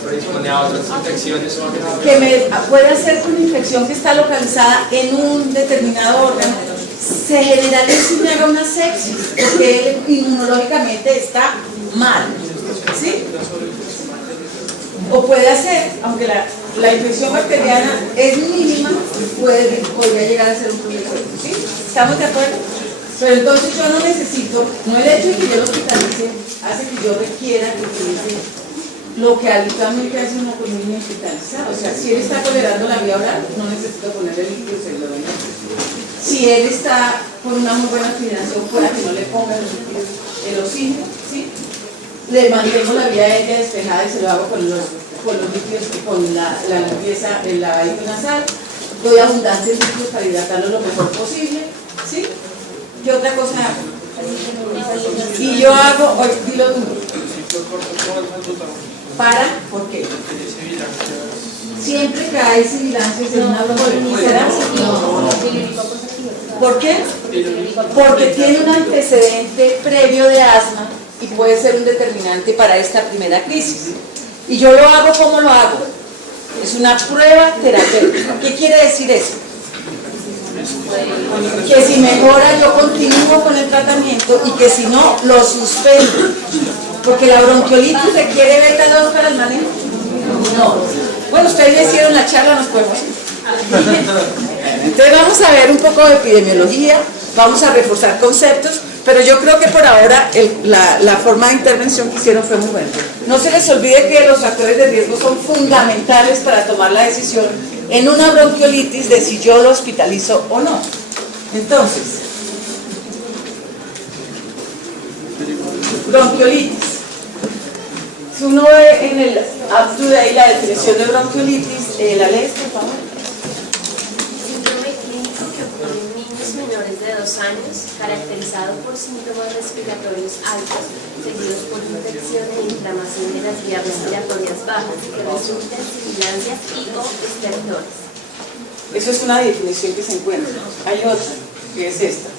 predispone a otras infecciones o a que me puede hacer una infección que está localizada en un determinado órgano, se generaliza y me haga una sepsis, porque él inmunológicamente está mal, ¿sí? O puede hacer, aunque la infección bacteriana es mínima, podría llegar a ser un problema, ¿sí? ¿Estamos de acuerdo? Pero entonces yo no necesito, no el hecho de que yo lo hospitalice hace que yo requiera que utilice lo que habitualmente hace uno con un niño hospitalizado. O sea, si él está tolerando la vía oral, no necesito ponerle líquido celuloide. Si él está con una muy buena oxigenación fuera, que no le ponga el oxígeno, ¿sí? Le mantengo la vía aérea despejada y se lo hago con los líquidos, con la limpieza en la vaina nasal. Doy abundantes líquidos para hidratarlo lo mejor posible, ¿sí? ¿Qué otra cosa hago? Y yo hago, dilo tú. ¿Por qué? Siempre que hay sibilancias en una bronquiolitis, ¿por qué? Porque tiene un antecedente previo de asma y puede ser un determinante para esta primera crisis. Y yo lo hago, ¿cómo lo hago? Es una prueba terapéutica. ¿Qué quiere decir eso? Que si mejora yo continúo con el tratamiento y que si no, lo suspendo. Porque la bronquiolitis requiere beta-2 para el manejo. No. Bueno, ustedes ya hicieron la charla, nos podemos ir. Entonces vamos a ver un poco de epidemiología, vamos a reforzar conceptos, pero yo creo que por ahora la forma de intervención que hicieron fue muy buena. No se les olvide que los factores de riesgo son fundamentales para tomar la decisión en una bronquiolitis de si yo lo hospitalizo o no. Entonces, bronquiolitis. Si uno ve en el up to date la definición de bronquiolitis, la lees, por favor. Síndrome clínico que ocurre en niños menores de 2 años, caracterizado por síntomas respiratorios altos, seguidos por infección e inflamación de las vías respiratorias bajas, que resulta en sibilancias y o estertores. Eso es una definición que se encuentra. Hay otra, que es esta.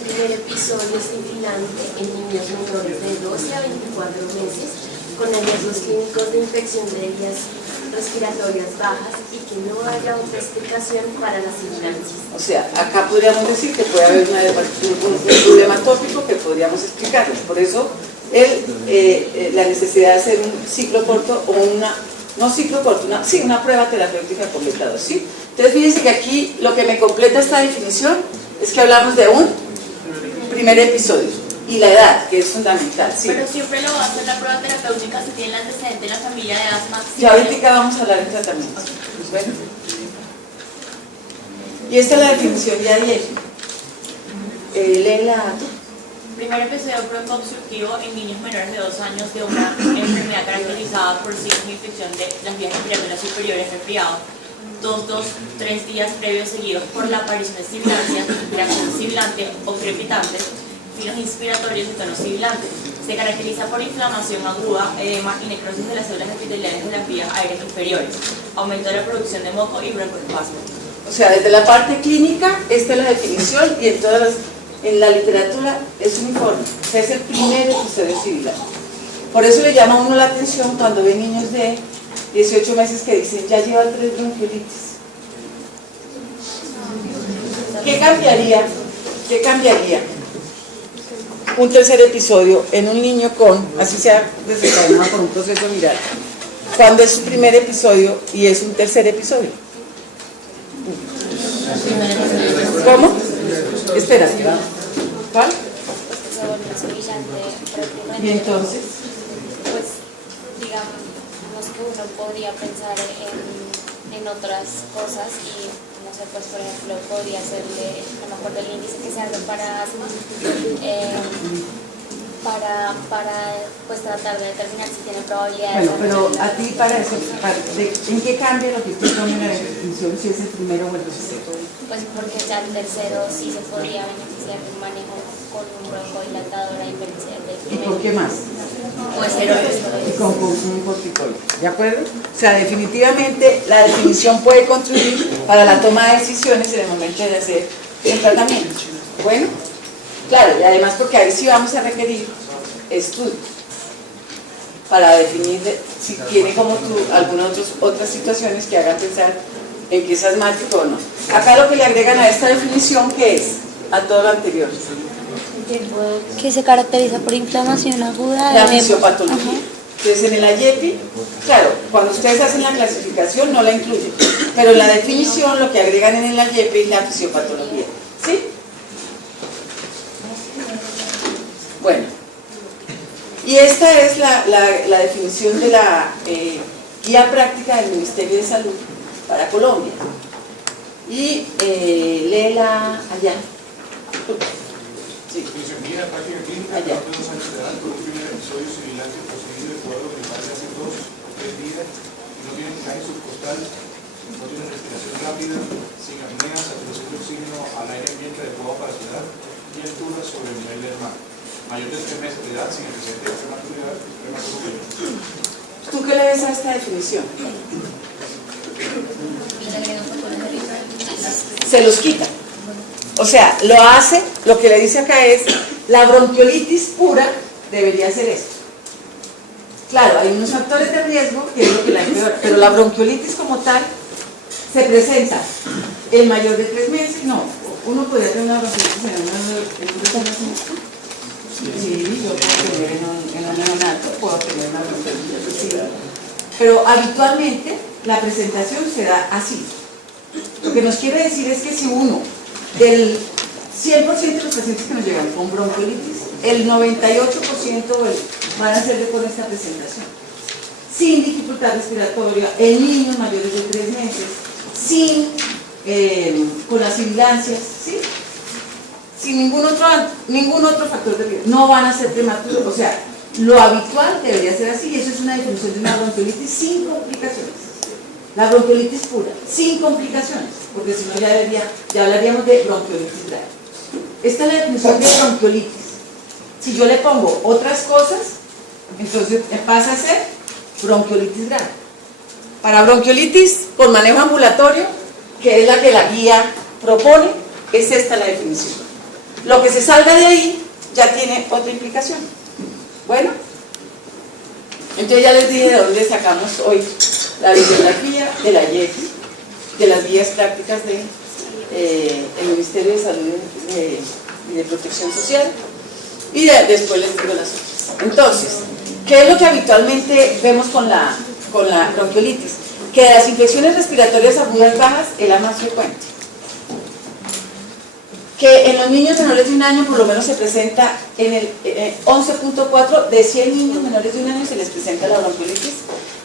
Primer episodio cintilante en niños menores de 12 a 24 meses, con hallazgos clínicos de infección de vías respiratorias bajas y que no haya otra explicación para las sibilancias. O sea, acá podríamos decir que puede haber un problema tópico que podríamos explicarles. Por eso, la necesidad de hacer un ciclo corto o una prueba terapéutica completada, ¿sí? Entonces, fíjense que aquí lo que me completa esta definición es que hablamos de un primer episodio. Y la edad, que es fundamental, ¿sí? Pero siempre lo va a hacer la prueba terapéutica si tiene el antecedente en la familia de asma. Ya ahorita vamos a hablar de tratamiento. Pues bueno. Y esta es la definición ya de él. Léela tú. Primer episodio broncoobstructivo en niños menores de 2 años de una enfermedad caracterizada por signos de infección de las vías respiratorias superiores resfriado. 2-3 días previos seguidos por la aparición de sibilancias, reacción sibilante o crepitante, filos inspiratorios y tonos sibilantes. Se caracteriza por inflamación aguda, edema y necrosis de las células epiteliales de las vías aéreas inferiores, aumento de la producción de moco y broncoespasmo. O sea, desde la parte clínica, esta es la definición y en la literatura es uniforme. O sea, es el primer episodio sibilante. Por eso le llama a uno la atención cuando ve niños de 18 meses que dicen, ya llevan 3 bronquiolitis. ¿Qué cambiaría? ¿Qué cambiaría? Un tercer episodio en un niño así sea desencadenado por un proceso viral, cuando es su primer episodio y es un tercer episodio. ¿Cómo? Espera, ¿cuál? Y entonces, pues digamos que uno podría pensar en otras cosas y no sé, pues por ejemplo podría hacerle, no me acuerdo el índice que se hace para asma, para pues tratar de determinar si tiene probabilidades. Bueno, pero a ti para eso, ¿en qué cambia lo que usted pone en la definición si es el primero o el tercero? Pues porque ya el tercero sí se podría beneficiar de un manejo con un broncodilatador a diferencia del ¿Y primero. por qué más? Pues esteroides. Y con un corticoide, ¿de acuerdo? O sea, definitivamente la definición puede contribuir para la toma de decisiones en el momento de hacer el tratamiento. Bueno, claro, y además porque ahí sí vamos a requerir estudios. para definir si tiene como tú algunas otras situaciones que hagan pensar en que es asmático o no. Acá lo que le agregan a esta definición, ¿qué es? A todo lo anterior. Que se caracteriza por inflamación aguda. La fisiopatología. Entonces en el AYEPI, claro, cuando ustedes hacen la clasificación no la incluyen, pero en la definición lo que agregan en el AYEPI es la fisiopatología. ¿Sí? Bueno, y esta es la definición de la guía práctica del Ministerio de Salud para Colombia. Y léela allá. Sí. Guía práctica clínica Allá. de 2 años de edad con un primer episodio similar que procedido de cuadro que pasa hace 2 o 3 días, no tiene encaje subcostal, no tiene respiración rápida, sin apnea, saturación de oxígeno al aire ambiente adecuado para su edad y altura sobre el nivel del mar. Mayor de 3 meses de edad sin antecedentes de prematuridad. ¿Tú qué le ves a esta definición? Se los quita. O sea, lo hace, lo que le dice acá es, la bronquiolitis pura debería ser esto. Claro, hay unos factores de riesgo que es lo que la empeora, pero la bronquiolitis como tal se presenta el mayor de 3 meses, no, uno podría tener una bronquiolitis en un sí, yo puedo tener en un neonato, puedo tener una bronquiolitis, pero habitualmente la presentación se da así. Lo que nos quiere decir es que si uno, del 100% de los pacientes que nos llegan con bronquiolitis, el 98% van a ser con esta presentación, sin dificultad respiratoria, en niños mayores de 3 meses, con las sibilancias, ¿sí? Sin ningún otro factor de riesgo, no van a ser prematuros, o sea, lo habitual debería ser así, y eso es una definición de una bronquiolitis sin complicaciones. La bronquiolitis pura, sin complicaciones, porque si no ya hablaríamos de bronquiolitis grave. Esta es la definición de bronquiolitis. Si yo le pongo otras cosas, entonces pasa a ser bronquiolitis grave. Para bronquiolitis con manejo ambulatorio, que es la que la guía propone, es esta la definición. Lo que se salga de ahí ya tiene otra implicación. Bueno, entonces ya les dije de dónde sacamos hoy la bibliografía de la AYEPI, de las guías prácticas del Ministerio de Salud y de Protección Social, y después les digo las otras. Entonces, ¿qué es lo que habitualmente vemos con la bronquiolitis? Que de las infecciones respiratorias agudas bajas es la más frecuente. Que en los niños menores de 1 año por lo menos se presenta en el 11.4 de 100 niños menores de 1 año se les presenta la bronquiolitis,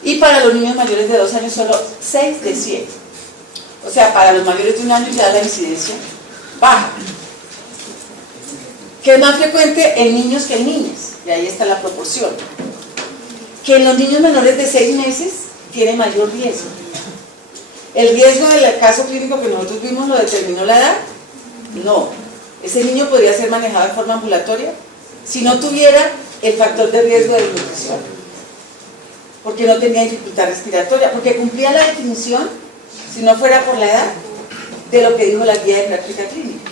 y para los niños mayores de 2 años solo 6 de 100. O sea, para los mayores de 1 año ya la incidencia baja. Que es más frecuente en niños que en niñas, y ahí está la proporción. Que en los niños menores de 6 meses tiene mayor riesgo. ¿El riesgo del caso clínico que nosotros vimos lo determinó la edad? No. Ese niño podría ser manejado de forma ambulatoria si no tuviera el factor de riesgo de desnutrición, porque no tenía dificultad respiratoria, porque cumplía la definición, si no fuera por la edad, de lo que dijo la guía de práctica clínica.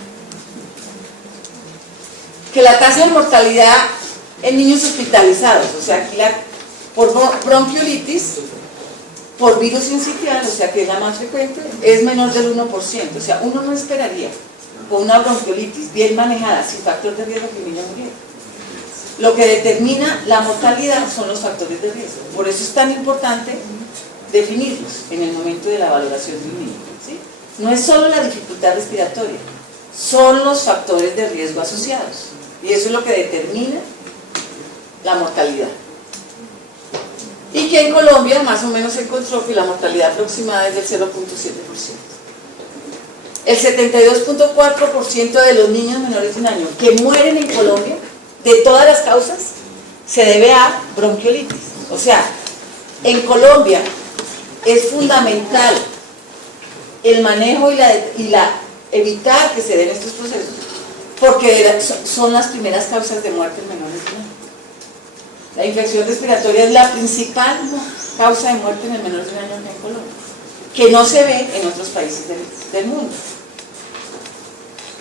Que la tasa de mortalidad en niños hospitalizados, o sea, aquí por bronquiolitis, por virus sincitial, o sea, que es la más frecuente, es menor del 1%. O sea, uno no esperaría con una bronquiolitis bien manejada, sin factor de riesgo, que el niño muriera. Lo que determina la mortalidad son los factores de riesgo. Por eso es tan importante definirlos en el momento de la valoración de un niño, ¿sí? No es solo la dificultad respiratoria, son los factores de riesgo asociados. Y eso es lo que determina la mortalidad. Y que en Colombia más o menos se encontró que la mortalidad aproximada es del 0.7%. El 72.4% de los niños menores de 1 año que mueren en Colombia, de todas las causas, se debe a bronquiolitis. O sea, en Colombia es fundamental el manejo y la evitar que se den estos procesos, porque son las primeras causas de muerte en menores de 1 año. La infección respiratoria es la principal causa de muerte en el menor de 1 año en Colombia, que no se ve en otros países del mundo.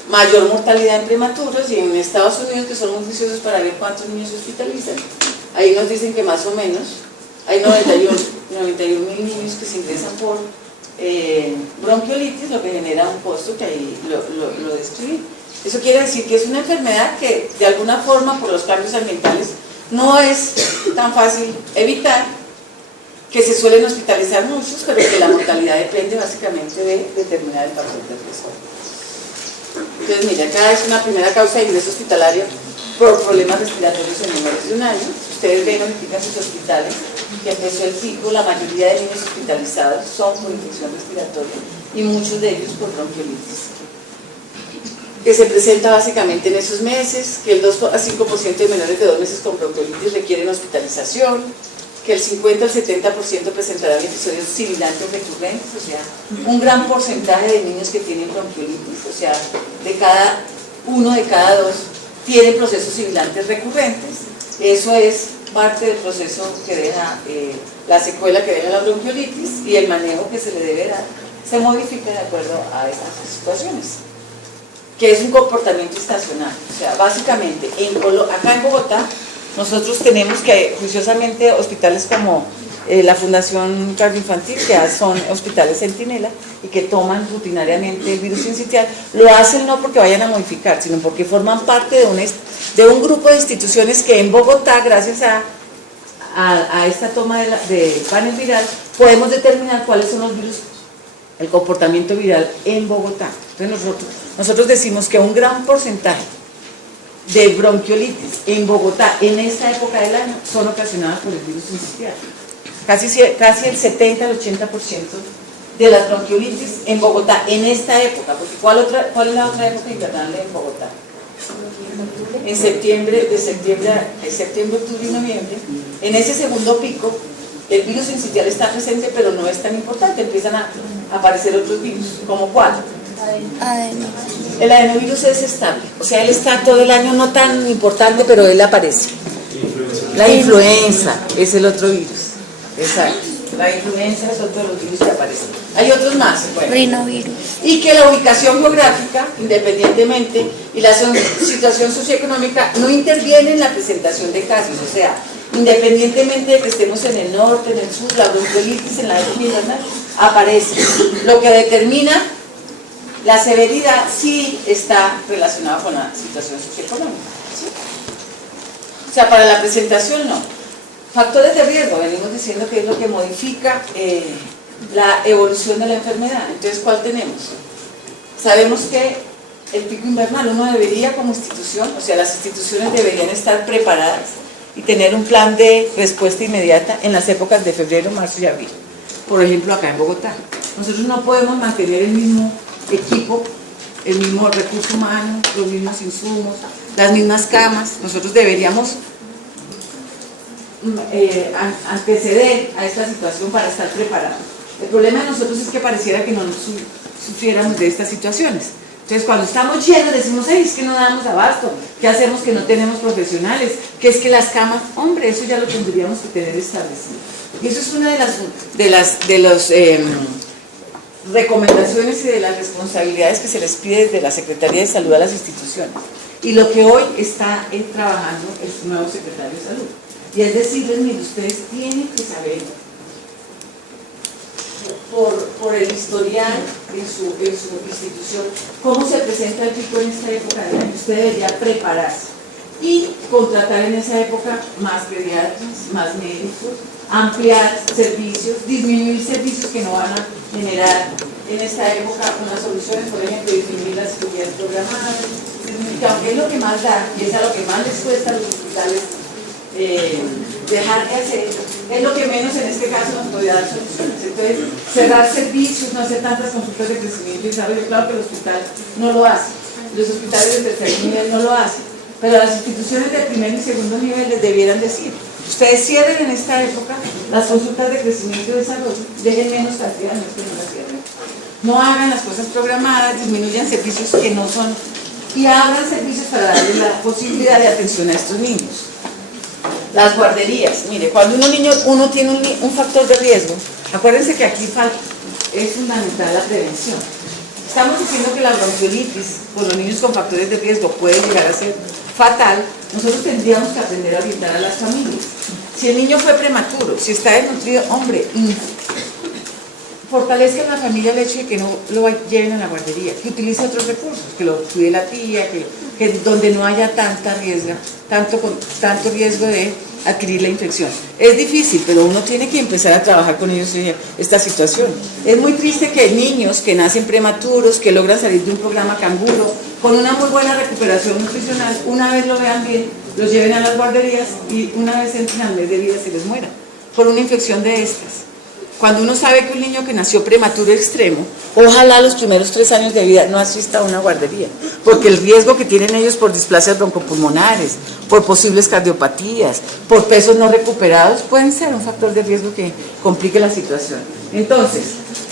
Mayor mortalidad en prematuros, y en Estados Unidos, que son muy juiciosos para ver cuántos niños se hospitalizan, ahí nos dicen que más o menos hay 91.000 niños que se ingresan por bronquiolitis, lo que genera un costo que ahí lo describí. Eso quiere decir que es una enfermedad que de alguna forma por los cambios ambientales no es tan fácil evitar, que se suelen hospitalizar muchos, pero que la mortalidad depende básicamente de determinar el factor de riesgo. Entonces, mira, acá es una primera causa de ingreso hospitalario por problemas respiratorios en menores de un año. Ustedes ven, verifican sus hospitales, que empezó el pico, la mayoría de niños hospitalizados son por infección respiratoria y muchos de ellos por bronquiolitis, que se presenta básicamente en esos meses, que el 2 a 5% de menores de 2 meses con bronquiolitis requieren hospitalización, que el 50 al 70% presentarán episodios sibilantes recurrentes, o sea, un gran porcentaje de niños que tienen bronquiolitis, o sea, uno de cada 2 tienen procesos sibilantes recurrentes. Eso es parte del proceso que deja, la secuela que deja la bronquiolitis, y el manejo que se le debe dar se modifica de acuerdo a estas situaciones, que es un comportamiento estacional. O sea, básicamente, acá en Bogotá, nosotros tenemos que, juiciosamente, hospitales como la Fundación Cardioinfantil, que son hospitales centinela y que toman rutinariamente el virus sincitial, lo hacen no porque vayan a modificar, sino porque forman parte de un grupo de instituciones que en Bogotá, gracias a esta toma de panel viral, podemos determinar cuáles son los virus, el comportamiento viral en Bogotá. Entonces nosotros decimos que un gran porcentaje de bronquiolitis en Bogotá en esta época del año son ocasionadas por el virus sincitial. Casi el 70 al 80% de las bronquiolitis en Bogotá en esta época, porque ¿cuál es la otra época invernal en Bogotá? En septiembre, octubre y noviembre, en ese segundo pico, el virus sincitial está presente, pero no es tan importante, empiezan a aparecer otros virus, ¿como cuál? El adenovirus es estable, o sea, él está todo el año no tan importante, pero él aparece. La influenza es el otro virus, exacto. La influenza es otro de los virus que aparecen. Hay otros más, bueno. Rinovirus. Y que la ubicación geográfica, independientemente, y la situación socioeconómica no interviene en la presentación de casos, o sea, independientemente de que estemos en el norte, en el sur, la bronquiolitis en la época invernal aparece. Lo que determina la severidad sí está relacionada con la situación socioeconómica, ¿sí? O sea, para la presentación no. Factores de riesgo, venimos diciendo que es lo que modifica la evolución de la enfermedad. Entonces, ¿cuál tenemos? Sabemos que el pico invernal uno debería como institución, o sea, las instituciones deberían estar preparadas y tener un plan de respuesta inmediata en las épocas de febrero, marzo y abril. Por ejemplo, acá en Bogotá. Nosotros no podemos mantener el mismo equipo, el mismo recurso humano, los mismos insumos, las mismas camas. Nosotros deberíamos anteceder a esta situación para estar preparados. El problema de nosotros es que pareciera que no nos sufriéramos de estas situaciones. Entonces, cuando estamos llenos decimos, es que no damos abasto, ¿qué hacemos que no tenemos profesionales? ¿Qué es que las camas? Hombre, eso ya lo tendríamos que tener establecido. Y eso es una de las recomendaciones y de las responsabilidades que se les pide desde la Secretaría de Salud a las instituciones. Y lo que hoy está trabajando el nuevo secretario de Salud. Y es decirles, mire, ustedes tienen que saber por el historial en su institución cómo se presenta el pico en esta época del año. Usted debería prepararse y contratar en esa época más pediatras, más médicos, ampliar servicios, disminuir servicios que no van a generar en esta época unas soluciones, por ejemplo, disminuir las cirugías programadas, que aunque es lo que más da y es a lo que más les cuesta a los hospitales dejar de hacer, es lo que menos en este caso nos podría dar soluciones. Entonces, cerrar servicios, no hacer tantas consultas de crecimiento y desarrollo, claro que el hospital no lo hace, los hospitales de tercer nivel no lo hacen, pero las instituciones de primer y segundo nivel les debieran decir, ustedes cierren en esta época las consultas de crecimiento y desarrollo, dejen menos cantidad, no es que no las cierren, no hagan las cosas programadas, disminuyan servicios que no son, y abran servicios para darle la posibilidad de atención a estos niños. Las guarderías, mire, cuando uno tiene un factor de riesgo, acuérdense que aquí es fundamental la prevención. Estamos diciendo que la bronquiolitis con los niños con factores de riesgo puede llegar a ser fatal, nosotros tendríamos que aprender a orientar a las familias. Si el niño fue prematuro, si está desnutrido, hombre, fortalezca en la familia el hecho de que no lo lleven a la guardería, que utilice otros recursos, que lo cuide la tía, que donde no haya tanto riesgo de adquirir la infección. Es difícil, pero uno tiene que empezar a trabajar con ellos esta situación. Es muy triste que niños que nacen prematuros, que logran salir de un programa canguro, con una muy buena recuperación nutricional, una vez lo vean bien, los lleven a las guarderías y una vez entren al mes de vida se les muera por una infección de estas. Cuando uno sabe que un niño que nació prematuro extremo, ojalá los primeros 3 años de vida no asista a una guardería, porque el riesgo que tienen ellos por displasias broncopulmonares, por posibles cardiopatías, por pesos no recuperados, pueden ser un factor de riesgo que complique la situación. Entonces,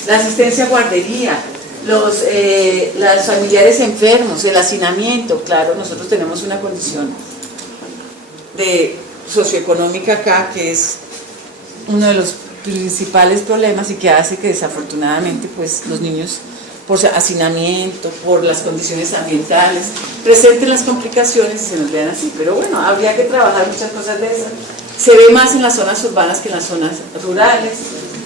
la asistencia a guardería, los familiares enfermos, el hacinamiento, claro, nosotros tenemos una condición socioeconómica acá que es uno de los principales problemas y que hace que desafortunadamente pues los niños por hacinamiento, por las condiciones ambientales, presenten las complicaciones y se nos vean así. Pero bueno, habría que trabajar muchas cosas de esas. Se ve más en las zonas urbanas que en las zonas rurales.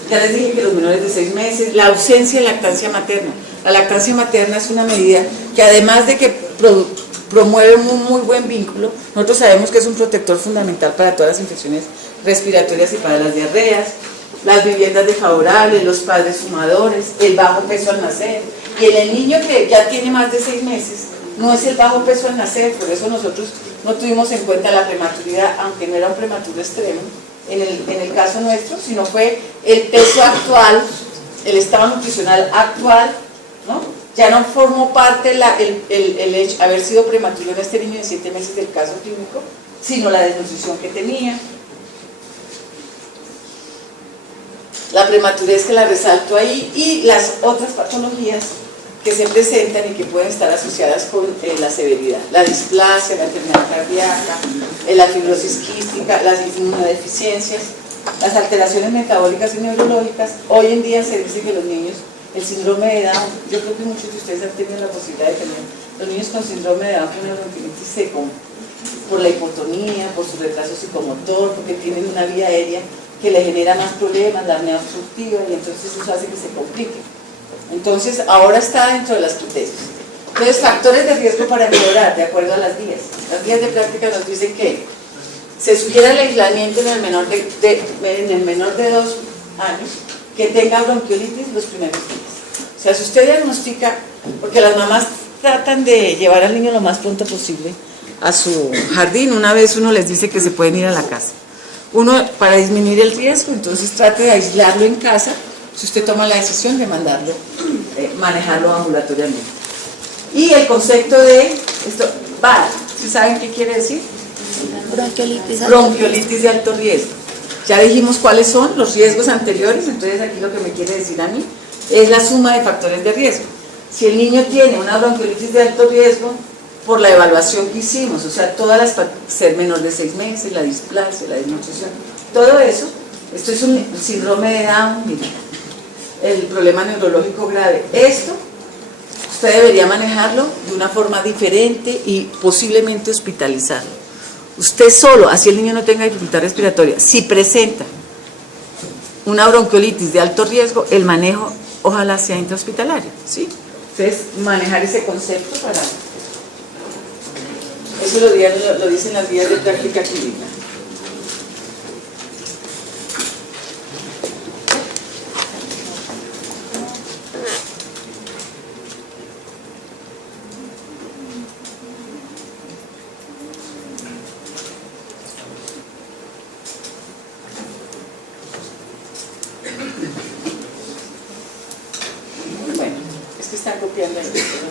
Ya les dije que los menores de 6 meses, la ausencia de lactancia materna. La lactancia materna es una medida que además de que promueve un muy buen vínculo, nosotros sabemos que es un protector fundamental para todas las infecciones respiratorias y para las diarreas, las viviendas desfavorables, los padres fumadores, el bajo peso al nacer. Y en el niño que ya tiene más de 6 meses, no es el bajo peso al nacer, por eso nosotros no tuvimos en cuenta la prematuridad, aunque no era un prematuro extremo, en el caso nuestro, sino fue el peso actual, el estado nutricional actual, ¿no? Ya no formó parte el hecho, haber sido prematuro en este niño de 7 meses del caso clínico, sino la desnutrición que tenía. La prematurez que la resalto ahí y las otras patologías que se presentan y que pueden estar asociadas con la severidad, la displasia, la enfermedad cardíaca, la fibrosis quística, las inmunodeficiencias, las alteraciones metabólicas y neurológicas. Hoy en día se dice que los niños, el síndrome de Down, yo creo que muchos de ustedes han tenido la posibilidad de tener los niños con síndrome de Down con una bronquiolitis seco, por la hipotonía, por su retraso psicomotor, porque tienen una vía aérea que le genera más problemas, la apnea obstructiva, y entonces eso hace que se complique. Entonces ahora está dentro de las criterios. Entonces, factores de riesgo para empeorar, de acuerdo a las guías. Las guías de práctica nos dicen que se sugiere el aislamiento en el menor de 2 años que tenga bronquiolitis los primeros días. O sea, si usted diagnostica, porque las mamás tratan de llevar al niño lo más pronto posible a su jardín, una vez uno les dice que se pueden ir a la casa. Uno, para disminuir el riesgo, entonces trate de aislarlo en casa, si usted toma la decisión de mandarlo, manejarlo ambulatorialmente. Y el concepto de esto, VAR, ¿sí saben qué quiere decir? Bronquiolitis de alto riesgo. Ya dijimos cuáles son los riesgos anteriores, entonces aquí lo que me quiere decir a mí es la suma de factores de riesgo. Si el niño tiene una bronquiolitis de alto riesgo, por la evaluación que hicimos, o sea, todas las, ser menor de 6 meses, la displasia, la desnutrición, todo eso, esto es un síndrome de Down, mira, el problema neurológico grave, esto usted debería manejarlo de una forma diferente y posiblemente hospitalizarlo. Usted solo, así el niño no tenga dificultad respiratoria, si presenta una bronquiolitis de alto riesgo, el manejo ojalá sea intrahospitalario, ¿sí? Entonces, manejar ese concepto para... Eso lo dicen las guías de práctica clínica. Bueno, es que están copiando ahí.